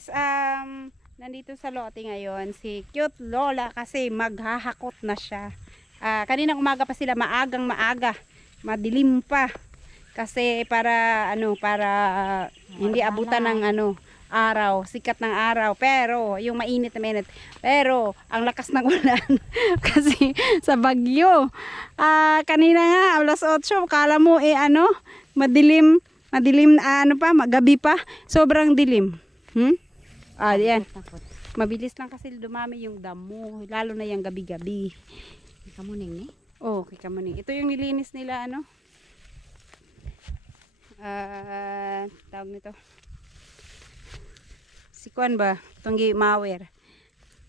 guys, nandito sa lote ngayon si Cute Lola kasi maghahakot na siya. Kaninang umaga pa sila, maagang maaga, madilim pa. Kasi para hindi abutan ng araw, sikat ng araw. Pero yung mainit na mainit. Pero ang lakas ng ulan kasi sa bagyo. Kanina nga alas 8, kala mo madilim gabi pa. Sobrang dilim. Yan. Mabilis lang kasi dumami yung damo, lalo na yung gabi-gabi. Kamuning eh? Oh, kay kamuning. Ito yung nilinis nila tawag nito. Si Kwan ba? Itong Mawer.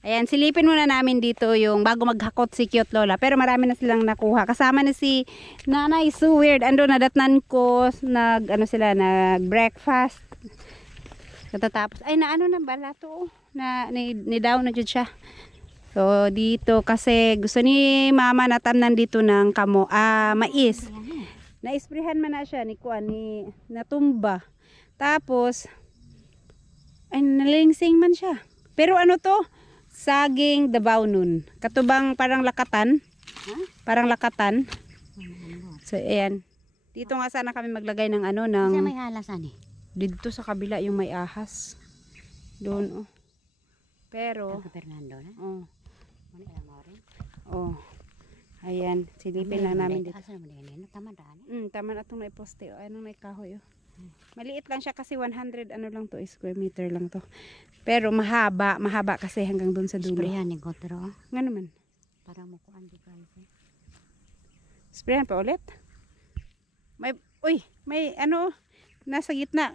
Ayan, silipin muna namin dito yung bago maghakot si Cute Lola. Pero marami na silang nakuha. Kasama na si Nanay So Weird. Ando nadatnan ko, nag-breakfast. Katatapos, ay na bala to. Ni down na dyan siya. So, dito kasi gusto ni Mama natamnan dito ng mais. Na-isprehan man na siya ni Kwan, natumba. Tapos, ay nalingsing man siya. Pero to? Saging Davao nun. Katubang parang lakatan. Parang lakatan. So, ayan. Dito nga sana kami maglagay ng Kasi may halasan eh. Dito sa kabila yung may ahas. Doon, Pero, Fernando na? oh. Oh. Ayan, silipin lang namin dito. Tama daan. Tama na itong naiposte. Anong naikahoy. Maliit lang siya kasi 100 lang to, square meter lang to. Pero mahaba kasi hanggang doon sa dulo. Sprayan ni Gotro. Nga naman. Para makuhaan di ka. Sprayan pa ulit. May nasa gitna.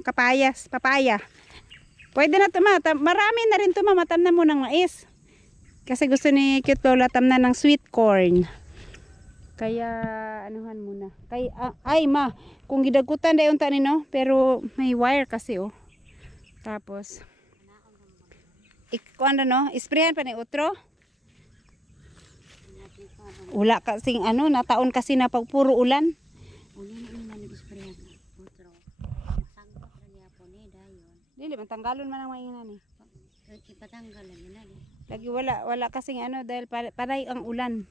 Papaya. Pwede na ito marami na rin ito matamnan mo ng mais. Kasi gusto ni Cute Lola tamnan ng sweet corn. Kaya anuhan muna. Kung gidagutan dayon ta nino, pero may wire kasi Tapos isprayan pa ni utro. Wala kasing nataon kasi na pag puro ulan. Dili man tanggalon man ang maingan ni. Ipatanggal lang na. Lagi wala kasing dahil paray ang ulan.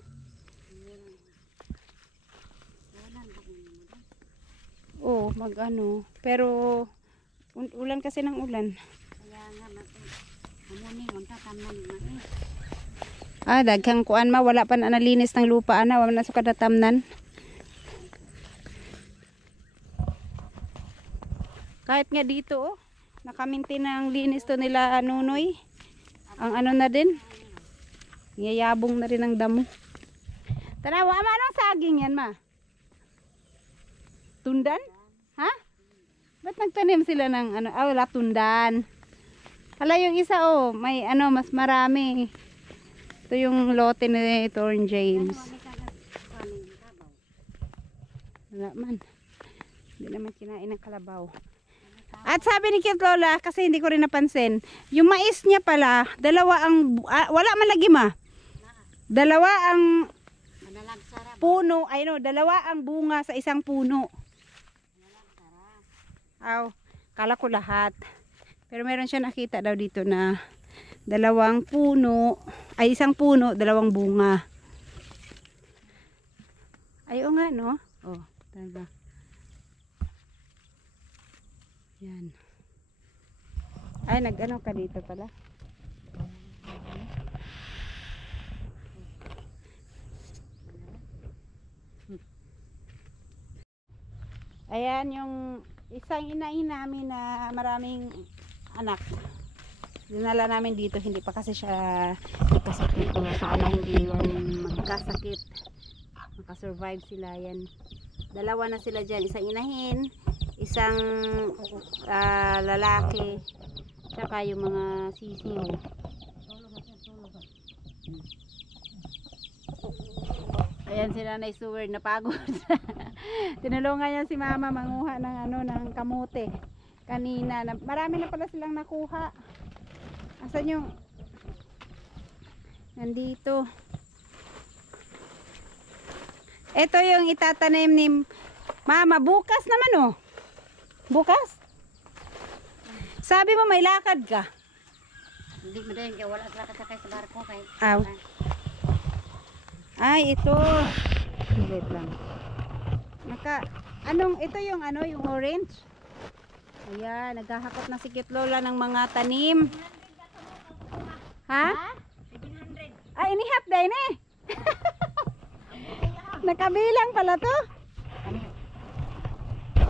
Oh, pero ulan kasi ng ulan. Kaya nga amuning unta tamnan man. Daghang kuan wala pa na nalinis ng lupa wala na sa kadatamnan. Kahit nga dito nakamintin ang linis to nila Nunoy. Ang na din. Yayabong na rin ang damo. Tanawa anong saging yan Tundan? Ha? Ba't nagtanim sila ng wala tundan. Hala yung isa may mas marami. Ito yung lote ni Torn James. Wala man. Hindi naman kinain ng kalabaw. At sabi ni Cute Lola, kasi hindi ko rin napansin, yung mais niya pala, wala man lagi dalawa ang puno, dalawa ang bunga sa isang puno. Kala ko lahat. Pero meron siya nakita daw dito na isang puno, dalawang bunga. Ayo nga tama. Yan. Ay, ka dito pala. Ayan yung isang inahin namin na maraming anak. Dinala namin dito, hindi pa kasi siya nagkasakit. Sana hindi yan magkasakit. Makasurvive sila yan. Dalawa na sila dyan, isang inahin, isang lalaki, tsaka yung mga sisiw. Ayan sila na isuwer, napagod. Tinulungan niya si Mama manguha ng kamote kanina. Marami na pala silang nakuha. Asan yung nandito? Ito yung itatanim ni Mama bukas naman Bukas? Sabi mo may lakad ka. Hindi mo din, wala sila kasakay sa barko kay. Aw. Ay, ito. Wait lang. Ito yung yung orange. Ayan, naghahakot na si Cute Lola ng mga tanim. Ha? 700. Ay, inihap din eh. Nakabilang pala to.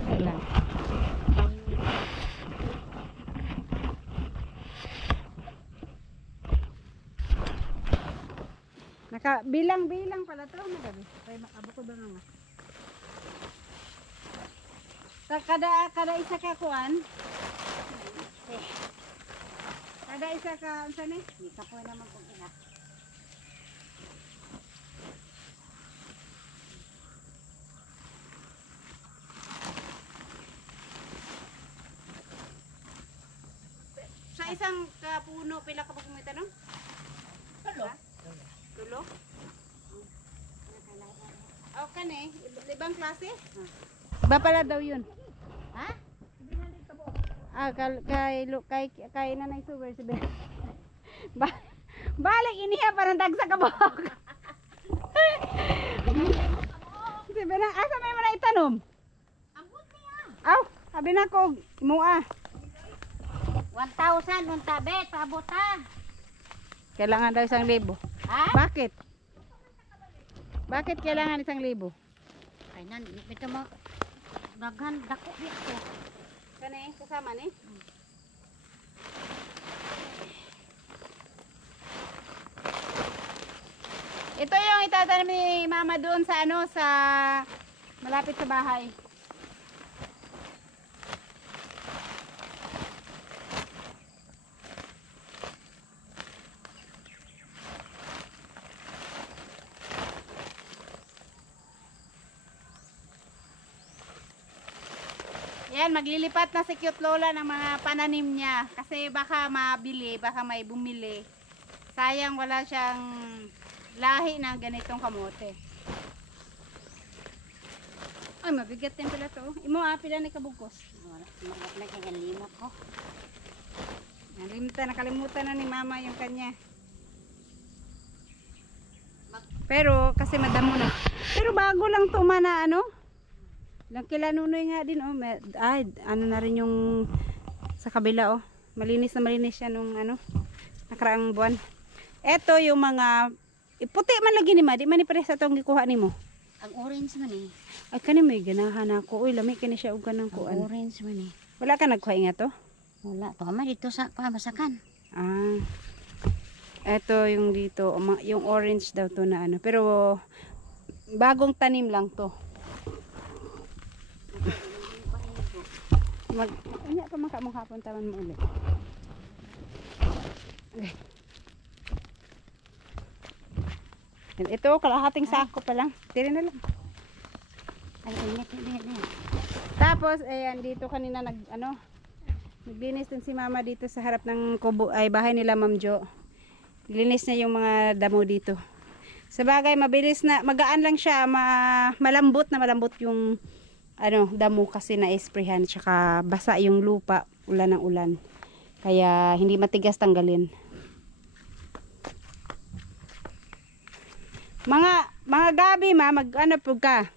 Wala. Nakabilang-bilang pala to. Kaya makabukod ba nga. Kada isa ka kuan. Kada isa ka unsa ni? Di ka po naman kung ina. Sa isang kapuno pila ka ba kumita no? Tulo? Okay na eh. Ibang klase? Iba pala daw yun. Ha? Kay Nanay Suber. Balik iniya parang dagsa ka ba? Sabi na, asa may mga itanom? Ambot niya. Aw, sabi na ko, mua. 1,000 nung tabi, paabot ha. Kailangan daw 1,000. Ha? Bakit? Bakit kailangan 1,000? Ay nan, ito mo. Daghan, dako dito. Kani, kasama ni? Ito yung itatanim ni Mama doon sa sa malapit sa bahay. Yan, maglilipat na si Cute Lola ng mga pananim niya. Kasi baka mabili, baka may bumili. Sayang wala siyang lahi ng ganitong kamote. Ay, mabigat din pala to. Imo pila ni kabugkos. Wala, magat na kaya limot ko. Nakalimutan na ni Mama yung kanya. Pero kasi madamo na. Pero bago lang to na lang kila nunoy nga din ay na rin yung sa kabila malinis siya nung nakaraang buwan. Eto yung mga puti man lagi ni Ma, di man ni pare sa tong gikuha nimo. Ang orange man eh. Ay kani may ganahan ako. Uy, lami kani siya og kanang kuan. Ang orange man eh. Wala ka nagkuha nga to? Wala, tama dito sa pamasakan. Ah. Eto yung dito, yung orange daw to na pero bagong tanim lang to. Anya pa mong hapon taman mo ulit. Okay. Ito, kalahating sako pa lang. Tiri na lang. Ay, init. Tapos, ayan, dito kanina naglinis din si Mama dito sa harap ng kubo, ay bahay nila Ma'am Jo. Linis niya yung mga damo dito. Sa bagay, mabilis na, magaan lang siya, malambot yung damo kasi na-sprayhan tsaka basa yung lupa, ulan ng ulan. Kaya hindi matigas tanggalin. Mga gabi po ka.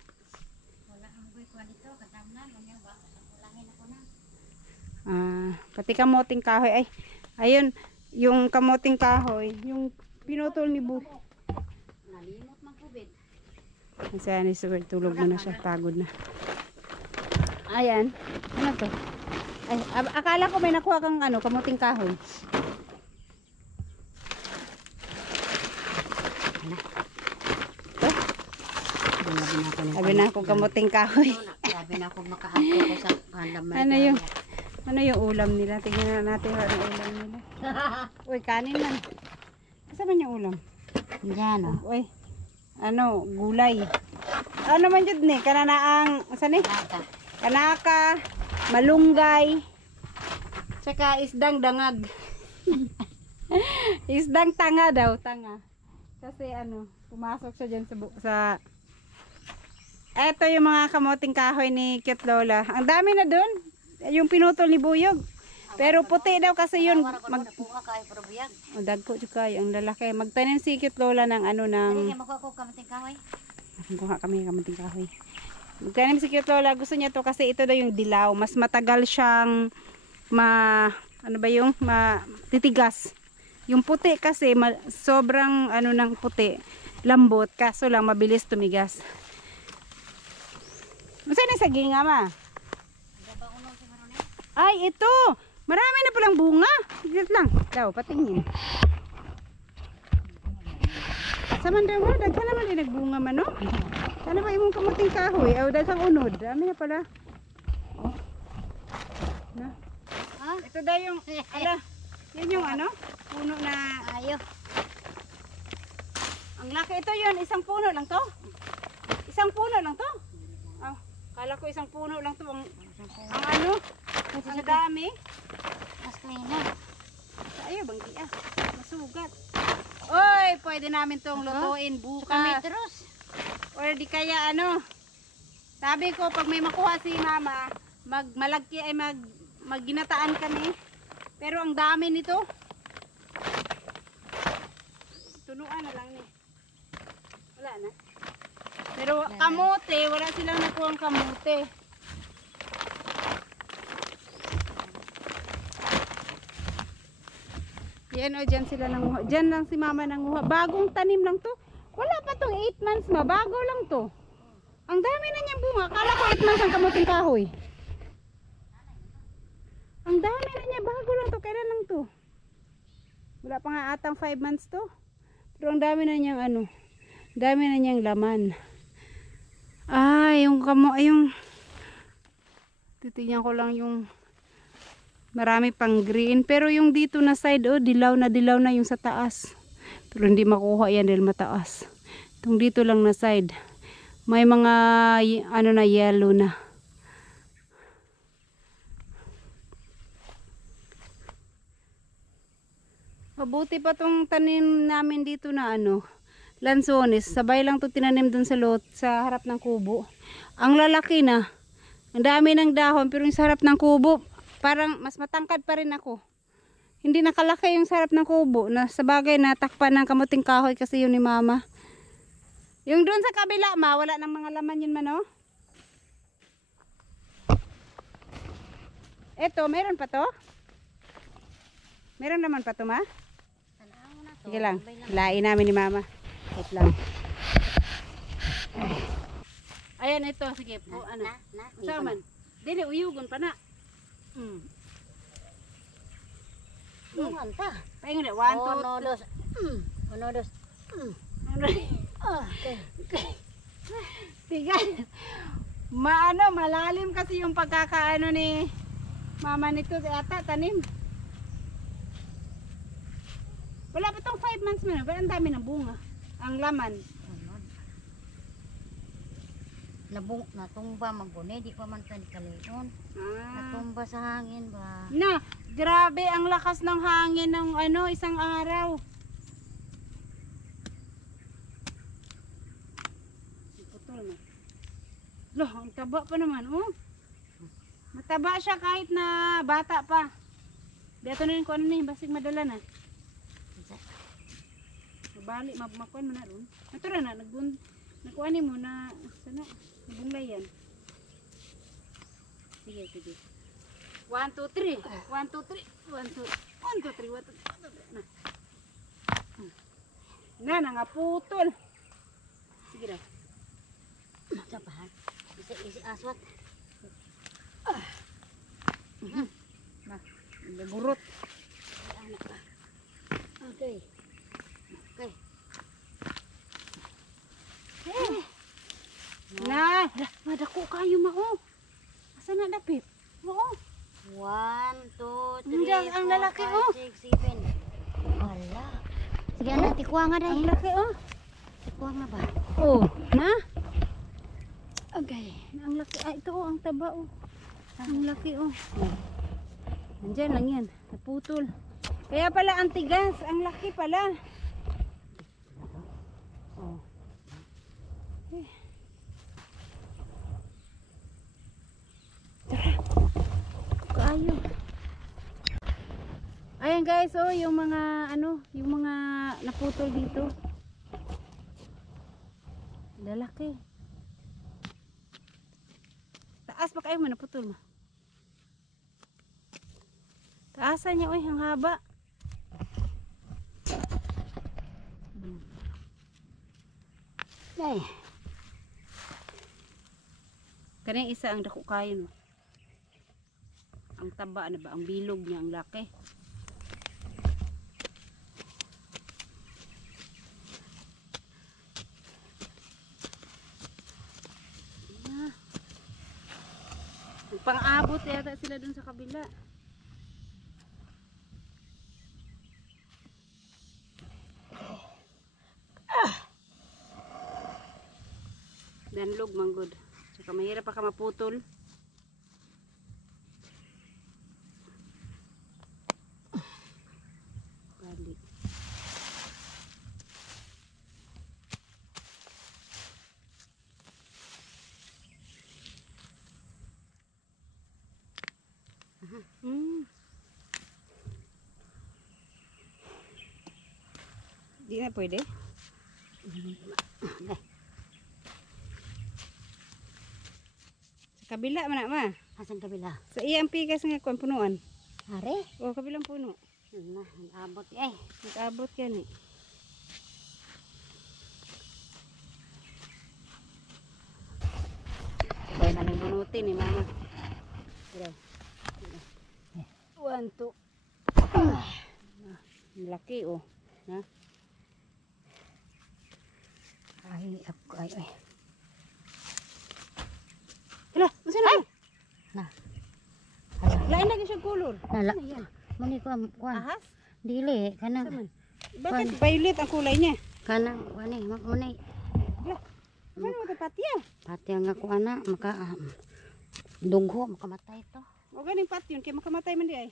Wala ang buhay ko dito, katamnan, ulangin ako na. Pati kamoting kahoy ay ayun, yung kamoting kahoy, yung pinutol ni Bu. Nalimot man kubid. Kasi ni Suber tulog na siya, pagod na. Ayan. Ano to? Ay, akala ko may nakuha kang kamuting kahoy. Sabi na ako kamuting kahoy. Sabi na ako makaako ko sa halaman. Ano yung ulam nila? Tingnan natin ang ulam nila. Uy, kanin man. Kasama yung ulam? Diyan Uy, gulay. Ano man yun ni? Kananaang, saan ni? Kanaka, malunggay, tsaka isdang dangag. Isdang tanga daw, tanga. Kasi pumasok siya dyan sa eto yung mga kamoting kahoy ni Cute Lola. Ang dami na dun. Yung pinutol ni Buyog. Pero puti daw kasi yun. Wala ko nakuha kay probiyag. Dagko juga ang lalaki. Magtanim si cute lola ng ano ng Dili kay makuha ko kamating kahoy. kuha kami kamunting kahoy. Magtanim si cute lola. Gusto niya to kasi ito daw yung dilaw. Mas matagal siyang ano ba yung titigas. Yung puti kasi sobrang ano ng puti. Lambot. Kaso lang mabilis tumigas. Saan yung saging ma? Ay, ito! Marami na palang bunga. Sigit lang. Daw, patingin. Saman daw mo, daghan naman din nagbunga man, no? Sana ba imong kamuting kahoy? Aw, daghang unod. Dami na pala. Na. Ha? Ito daw yung, ala, yan yung ano? Puno na, Ayo. ang laki ito yun. Isang puno lang to? Isang puno lang to? Ah, kala ko isang puno lang to. Ang ano? Ang dami. Mas kaina. Ayaw bang di masugat. Oy, pwede namin tong lutuin bukas. Metros. Or di kaya ano. Sabi ko pag may makuha si mama, malagki ay magginataan kami. Pero ang dami nito. Tunuan na lang ni. Wala na. Pero kamote, wala silang nakuhang kamote. Yan o, dyan sila nanguha. Dyan lang si mama nanguha. Bagong tanim lang to. Wala pa tong 8 months ma. Bago lang to. Ang dami na niyang bunga. Akala ko 8 months ang kamuting kahoy. Ang dami na niya. Bago lang to. Kailan lang to? Wala pa nga atang 5 months to. Pero ang dami na niyang ano. Dami na niyang laman. Yung titignan ko lang yung marami pang green. Pero yung dito na side, dilaw na yung sa taas. Pero hindi makuha yan dahil mataas. Itong dito lang na side. May mga, ano na, yellow na. Mabuti pa tong tanim namin dito na ano, lansones. Sabay lang to tinanim dun sa sa harap ng kubo. Ang lalaki na. Ang dami ng dahon, pero yung sa harap ng kubo, parang mas matangkad pa rin ako. Hindi nakalaki yung sarap ng kubo. Na sa bagay natakpan ng kamuting kahoy kasi yun ni mama. Yung doon sa kabila ma, wala nang mga laman yun man oh. Eto, meron pa to? Meron naman pa to ma? Sige lang, lain namin ni mama. Wait lang. Ayan ito, sige po. Ano? Saman. Dili, uyugon pa na. Bungan pa. Pahinga na, 1, 2, 1, 2, 3. Tigan. Malalim kasi yung pagkakaano ni mama nito ata tanim. Wala pa tong 5 months mo na, pero ang dami ng bunga. Ang laman. Natumba magbunay, di pa man tani kaliton. Natumba sa hangin ba? Na, grabe ang lakas ng hangin ng ano, isang araw. Putol na. Loh, ang taba pa naman, oh. Mataba siya kahit na bata pa. Dito na rin ko ano ni, basig madala na. Mabali, makuan mo na ron. Natura na, nakuha ni mo na, sana, nabunglay yan. Sige, sige. 1, 2, 3. 1, 2, 3. 1, 2, 3. 1, 2, 3. Na, nangaputol. Sige na. Sapahan. Isi aswat. Nagurot. Okay. Na, madako kayo mao. Asa na dapit? Oo. 1, 2, 3, Nandiyan, ang lalaki, 4, 5, 6, 7. Wala. Sige na, tikuha nga Ang dahil. laki oh. Tikuha nga ba? Oh, na? Okay, ang laki. Ito oh, ang taba oh. Ang laki oh. Nandiyan lang yan. Naputol. Kaya pala ang tigas. Ang laki pala. Oh. Tara. Kayo. Ayan guys, oh, yung mga ano, yung mga naputol dito. Lalaki. Taas pa kayo man naputol mo. Taasan niya, oy, ang haba. Ay, Kanang isa ang dako kayo, no. Ang taba na ba, ang bilog niya, ang laki. Ah. Pang-abot yata sila dun sa kabila. Danlog manggod. Saka mahirap pa ka maputol. Bali. Hmm. Di na pwede. Sa kabila man na ma. asan kabila? Sa iya ang pikas nga kon punuan. Are? O kabilang puno. Yun na, abot eh. Nag-abot yan eh. Sabay na nang bunutin ni mama. Grabe. 1, 2. Ang laki oh. Ha? Ay, ay, ay. Hala, masa na? Na. Lain lagi siya kulor. Nala. Ano yan? Muni ko kuan. Ahas? Dili kanang Saman. Bakit violet ang kulay niya? kanang kuan eh, muni. Hala, ano mo ito patya? Pati nga kuan na maka dugho makamatay to. O ganing patyon, kaya makamatay man di ay.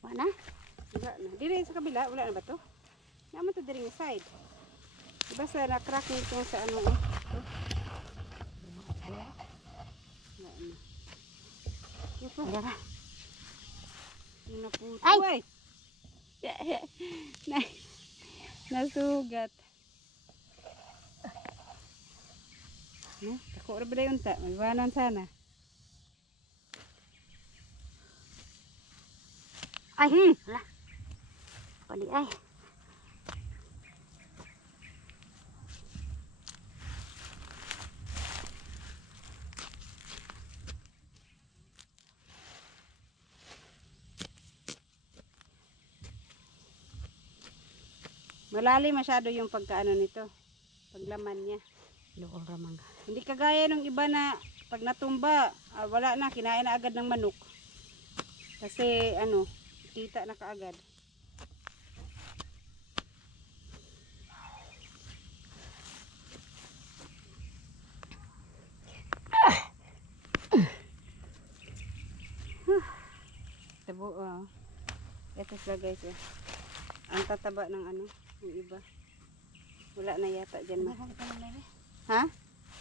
Wa na? Wala na. Dili sa kabila, wala na ba to? Naman to diri nga side. Basta na-crack nito sa ano oh. Wala na. Ito. Dara. Yung naputo. Ay! Na, nasugat. No? Ako rin ba na yun ta? Magwanan sana. Ay, hala. Pali ay. Malalim masyado yung pagkaano nito. Paglaman niya. Luol ra man. Hindi kagaya ng iba na pag natumba, wala na, kinain na agad ng manok. Kasi ano, kita na kaagad. Tabo, ito sila guys. Ang tataba ng ano, yung iba. Wala na yata dyan. Ma. Ha?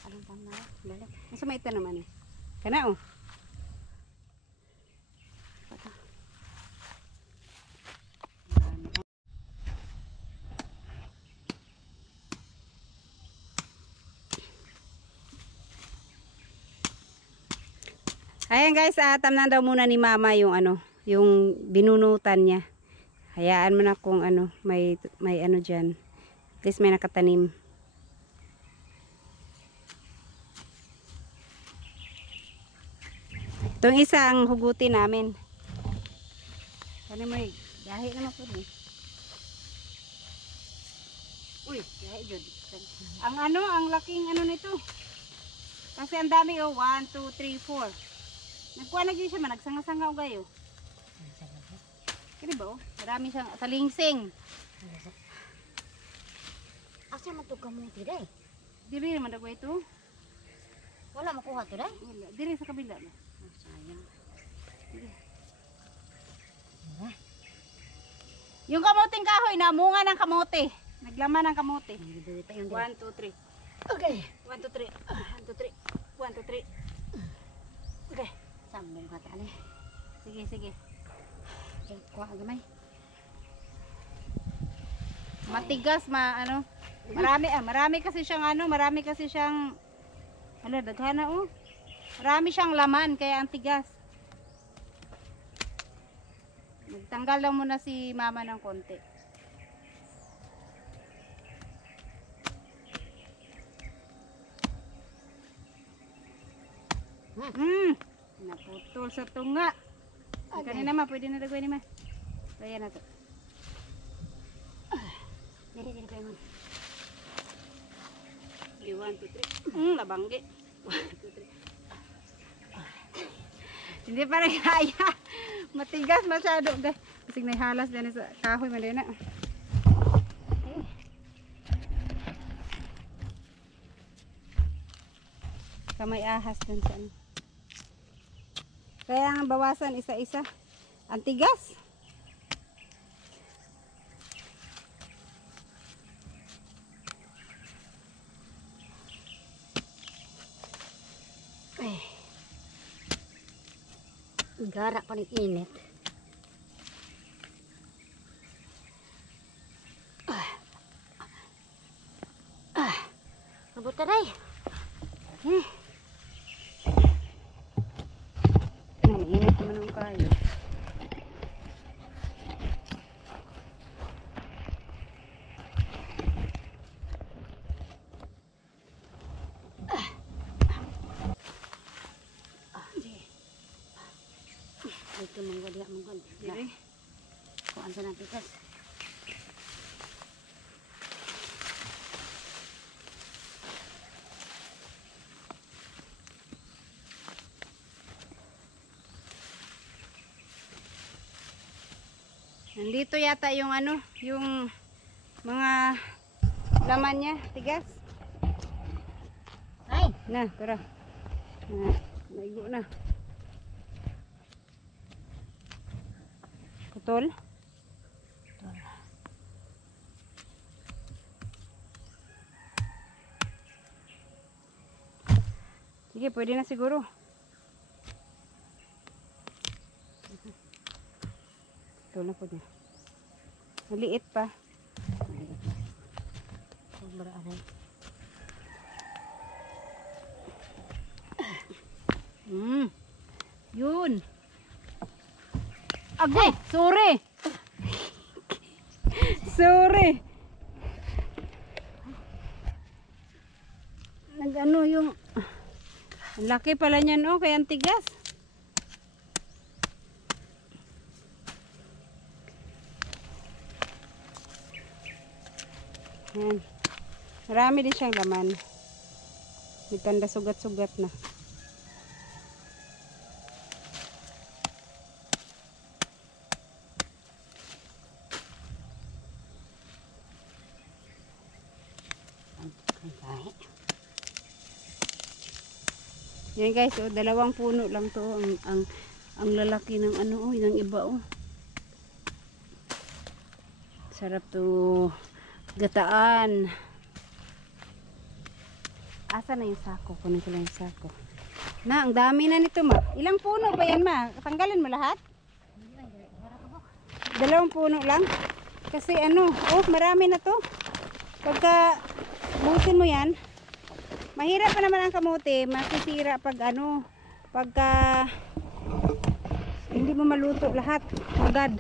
Anong pang na? Balik. Nasa may ito naman eh. Kana oh. Ayan guys, tamnan daw muna ni mama yung ano, yung binunutan niya. Hayaan mo na kung ano, may ano diyan. At least may nakatanim. Itong isang hugutin namin. Ano mo, dahi naman po din. Uy, dahi dyan. Ang ano, ang laking ano nito. Kasi ang dami oh, 1, 2, 3, 4. Nagkuha lagi siya man, nagsanga-sanga o gayo. Kaya ba oh, marami siyang salingsing. Asa man to kamuti day? Dili naman dagwa ito. Wala makuha to day? Wala, dili sa kabila na. Oh, sayang. Yung kamuting kahoy, namunga ng kamote. Naglaman ng kamote. Dito yung 1, 2, 3. Okay. 1, 2, 3. 1, 2, 3. 1, 2, 3. Okay. Sambong ka tali. Sige, sige. Kuha gamay. Matigas, ano. Marami kasi siyang ano, marami kasi siyang ano, daghana oh. Marami siyang laman kaya ang tigas. Magtanggal lang muna si mama ng konti. Naputol sa tunga. Kanina ma, pwede na dagway ni ma. So, yan na to. Dili kayo man. 1, 2, 3. Nabanggi. 1, 2, 3. Hindi pa rin kaya. Matigas masyado. Kasi naihalas din sa kahoy man din na. Kamay ahas dun sa ano. Kaya nga bawasan isa-isa. Ang tigas. Gara pa ni init. Mabuta ray. Init naman ang kayo. Dito manggo diha manggo. Dire. Kuan sa napitas. Nandito yata yung ano, yung mga laman niya, tigas. Ay, Na, tara. Naigo na. Putol. Sige, pwede na siguro. Ito na po niya. Maliit pa. sobra aray. Yun. Agay, sorry. Sorry. Nag-ano yung ang laki pala niyan oh, kaya ang tigas. Yan. Marami din siyang laman. May tanda sugat-sugat na. Yan guys, oh, 2 puno lang to ang lalaki ng ano oh, ng iba oh. Sarap to gataan. Asa na yung sako? Kunin ko lang yung sako. Na, ang dami na nito ma. Ilang puno ba yan ma? Tanggalin mo lahat? 2 puno lang? Kasi ano, oh marami na to. Pagka busin mo yan, mahirap pa naman ang kamote, masisira pag ano, pagka hindi mo maluto lahat agad.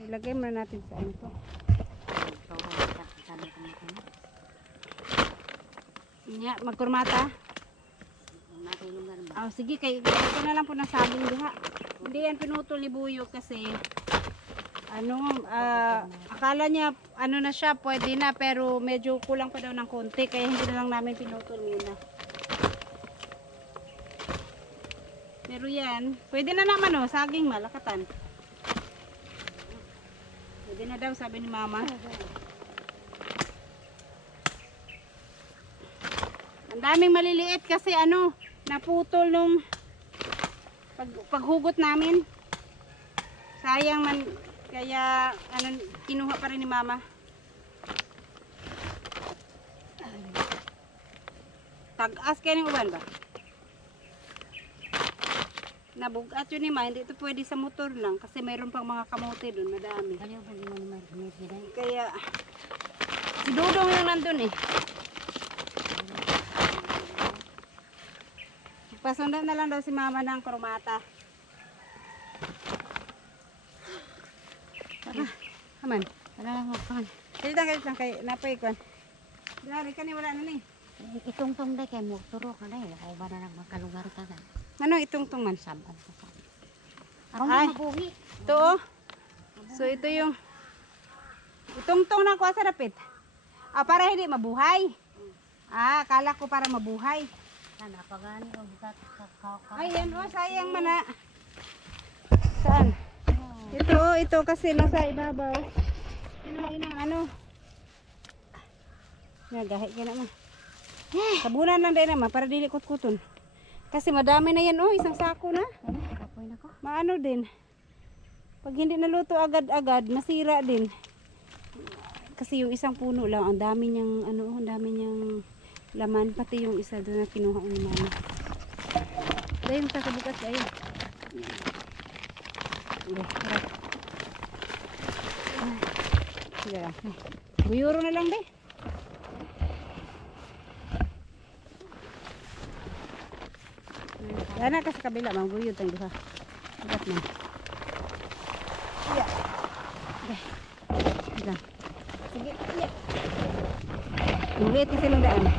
Ilagay mo na natin sa ano to. Magkurmata. Oh, sige, ito na lang po ng saging diha. Hindi yan pinutol ni Buyo kasi ano, akala niya ano na siya, pwede na pero medyo kulang pa daw ng konti kaya hindi na lang namin pinutol muna. Pero yan, pwede na naman oh, saging malakatan. Pwede na daw sabi ni mama. Ang daming maliliit kasi ano, naputol nung paghugot namin. Sayang man, kaya ano, kinuha pa rin ni mama. Tag-as kayo ng uban ba? Nabugat yun ni Ma, hindi ito pwede sa motor lang kasi mayroon pang mga kamote doon, madami. Kaliw po mo naman pinay. Kaya, si Dudong yung nandun eh. Pasundan na lang daw si Mama ng kromata. Tara, aman. Wala lang ako. Kalit lang kay napaykon. Dari ka ni wala na ni. Itong-tong day kay mo turo ka day. Ako ba na magkalugar ka na. Ano itong man? Saban ka sa. Aron Ay. mo mabuhi. Ito oh. So ito yung itong na kuha sa rapit. Ah, para hindi mabuhay. Ah, akala ko para mabuhay. Sana pagani o bigat ka. Ay, yan oh, sayang man. Saan? Ito kasi nasa ibabaw. Kinain ng ano. Nagahi ka naman. Sabunan lang din naman para dili kut-kuton. Kasi madami na yan oh, isang sako na. Apoy na ko. Maano din. Pag hindi naluto agad-agad, masira din. Kasi yung isang puno lang, ang dami niyang ano, ang dami niyang laman, pati yung isa doon na kinuha ni Mama. Dahil sa kabukas ayun. Tara. Sige lang. Buyuro na lang be. Yana ka sa kabila, mangguyod tayo diba? Ikat na. Yeah. Okay. Sige. Sige. Yeah. Ulit kasi lang daan. Yeah.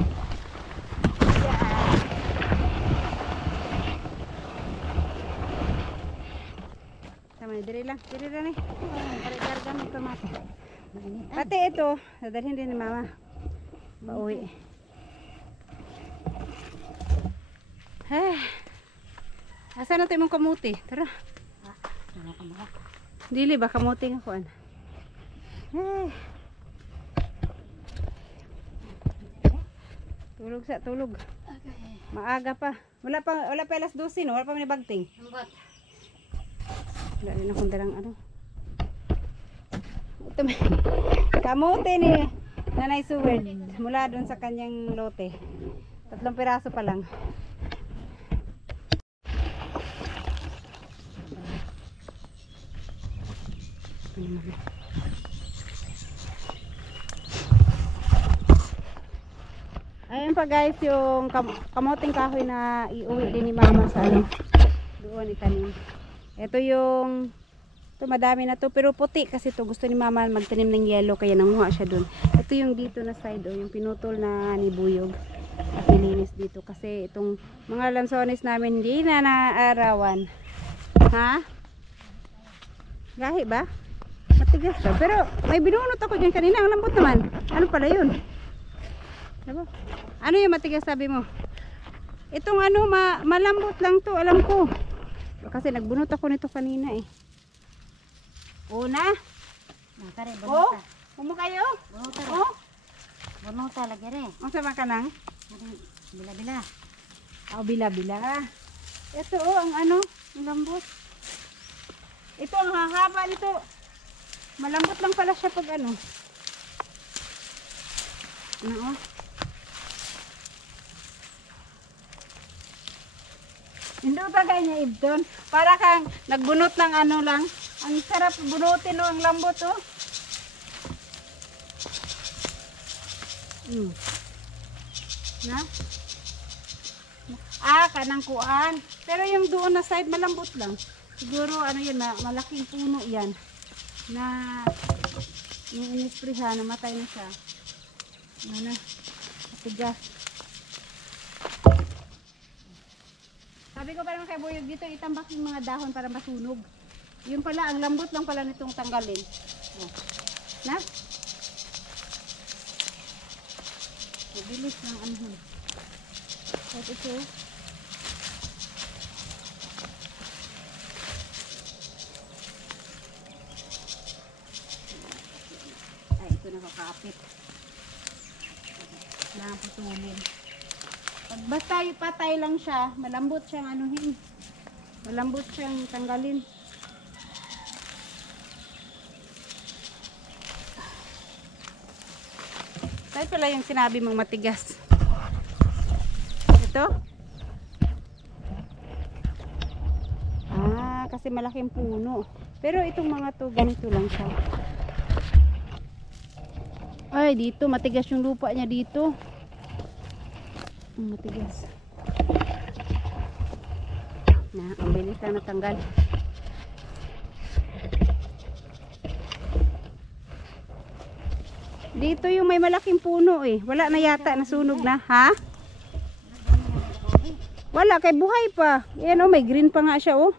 Tama na, diri lang eh. Karga mo tomato. Pati ito, dadalhin din ni Mama. Pauwi. Asan natin mong kamuti? Tara. Ano ka mo? Dili ba kamuti nga kuan? Tulog sa tulog. Maaga pa. Wala pa alas 12 no, wala pa may bagting. Ambot. Wala rin akong dalang ano. Ito kamuti ni Nanay Suwed mula doon sa kanyang lote. 3 piraso pa lang. Ayan pa guys yung kamoting kahoy na iuwi din ni Mama sa ano, doon itanim. Ito yung ito madami na to pero puti kasi to gusto ni Mama magtanim ng yellow kaya nanguha siya doon. Ito yung dito na side yung pinutol na ni Buyog at nilinis dito kasi itong mga lansones namin hindi na naarawan. Ha? Gahi ba? Matigas ba? Pero may binunot ako dyan kanina. Ang lambot naman. Ano pala yun? Ano yung matigas sabi mo? Itong ano, malambot lang to. Alam ko. Kasi nagbunot ako nito kanina eh. Una? Nakare Oh? bonota. Kumo kayo? Bonota. Oh? Bonota lagi re. Ang sama ka nang? Bila-bila. Oh, bila-bila. Ito oh, ang ano, ang lambot. Ito ang hahaba nito. Malambot lang pala siya pag ano. Ano oh? Hindi ba kanya ibdon? Para kang nagbunot ng ano lang. Ang sarap bunutin no, ang lambot oh. Na? Ah, kanang kuan. Pero yung doon na side malambot lang. Siguro ano yan, malaking puno yan. Na yung inisprihan, namatay na siya. Ano? Matigas. Sabi ko parang kay Buyog dito, itambak yung mga dahon para masunog. Yung pala, ang lambot lang pala nitong tanggalin. Oh. Na? Mabilis lang ano. At ito. Ay, ito nakakaapit. Kailangan putulin. Pag basta patay lang siya, malambot siyang anuhin. Malambot siyang tanggalin. Tayo pala yung sinabi mong matigas. Ito? kasi malaking puno. Pero itong mga to, ganito lang siya. Ay, dito matigas yung lupa niya dito. Matigas. Na, ang bilis lang natanggal. Dito yung may malaking puno eh. Wala na yata, nasunog na. Ha? Wala, kay buhay pa. Yan oh, may green pa nga siya oh.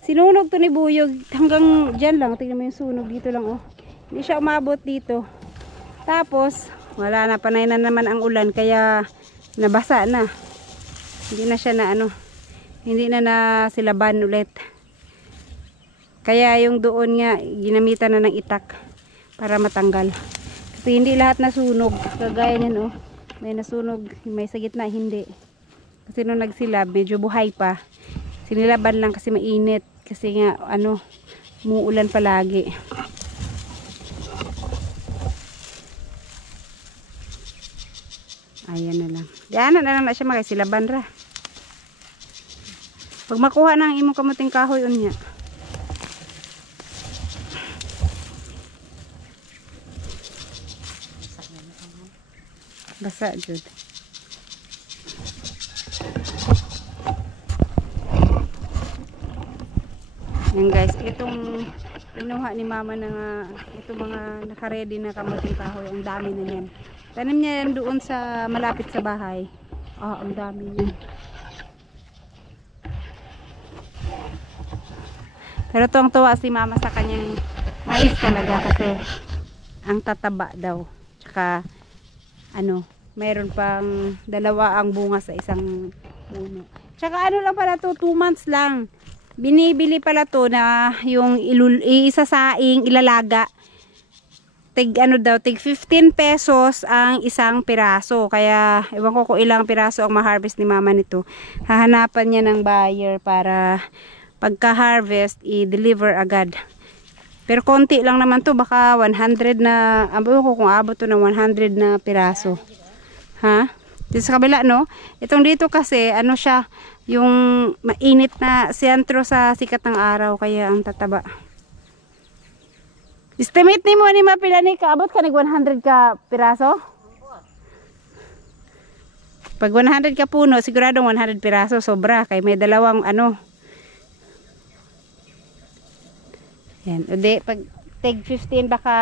Sinunog to ni Buyog. Hanggang dyan lang. Tingnan mo yung sunog dito lang oh. Hindi siya umabot dito. Tapos, wala na. Panay na naman ang ulan. Kaya, nabasa na. Hindi na siya na ano. Hindi na nasilaban ulit. Kaya yung doon nga, ginamitan na ng itak. Para matanggal. Kasi hindi lahat nasunog. Kagaya niyan oh. May nasunog. May sa gitna, hindi. Kasi nung nagsilab, medyo buhay pa. Sinilaban lang kasi mainit. Kasi nga, ano, umuulan palagi. Ayan na lang. Diyan na lang na siya makasilaban ra. Pag makuha ng imong kamuting kahoy, unya. Basa, Jud. Yan guys, itong pinuha ni mama na itong mga naka-ready na kamuting kahoy, ang dami na yan. Tanim niya yan doon sa malapit sa bahay. Ang dami niya. Pero tuwang-tuwa si mama sa kanyang mais talaga kasi ang tataba daw. Tsaka ano, mayroon pang 2 ang bunga sa isang puno. Tsaka ano lang pala to, 2 months lang. Binibili pala to na yung isasaing, ilalaga. Tig ano daw, tig 15 pesos ang isang piraso. Kaya ewan ko kung ilang piraso ang ma-harvest ni mama nito. Hahanapan niya ng buyer para pagka-harvest i-deliver agad. Pero konti lang naman to, baka 100 na, ewan ko kung abot to ng 100 na piraso. Ha? Dito sa kabila, no? Itong dito kasi, ano siya, yung mainit na sentro sa sikat ng araw, kaya ang tataba. Estimate ni mo ni mapila ni kaabot ka nag 100 ka piraso? Pag 100 ka puno, siguradong 100 piraso, sobra. Kaya may 2 ano. Yan. Udi, pag tig 15 baka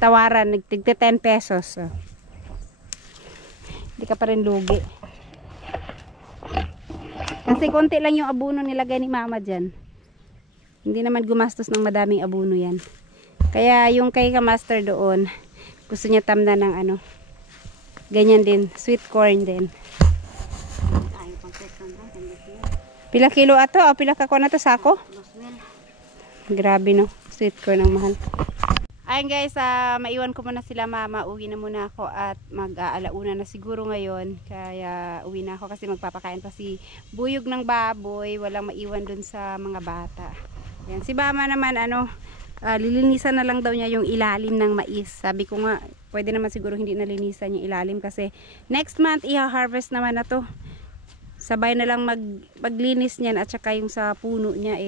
tawaran, nagtig 10 pesos. So. Hindi ka pa rin lugi. Kasi konti lang yung abuno nilagay ni mama dyan. Hindi naman gumastos ng madaming abuno yan. Kaya yung kay ka-master doon, gusto niya tamna ng ano. Ganyan din, sweet corn din. Pila kilo ato? O pila ka ko na to sako? Grabe no, sweet corn ang mahal. Ayun guys, maiwan ko muna sila mama. Uwi na muna ako at mag-aalauna na siguro ngayon. Kaya uwi na ako kasi magpapakain pa si Buyog ng baboy. Walang maiwan dun sa mga bata. Ayan. Si mama naman ano, lilinisan na lang daw niya yung ilalim ng mais. Sabi ko nga, pwede naman siguro hindi nalinisan yung ilalim kasi next month i-harvest naman na to. Sabay na lang maglinis niyan at saka yung sa puno niya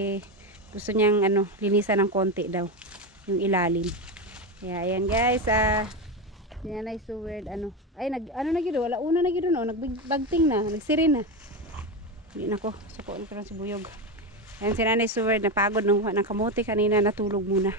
gusto niyang ano, linisan ng konti daw yung ilalim. Kaya ayan guys, yan ay so weird ano. Ay ano na gid wala una na gid no, nagbagting na, nagsirin na. Hindi na ko, suko na si Buyog. Ayan si Nanay Suwerd, napagod ng kamote kanina, natulog muna.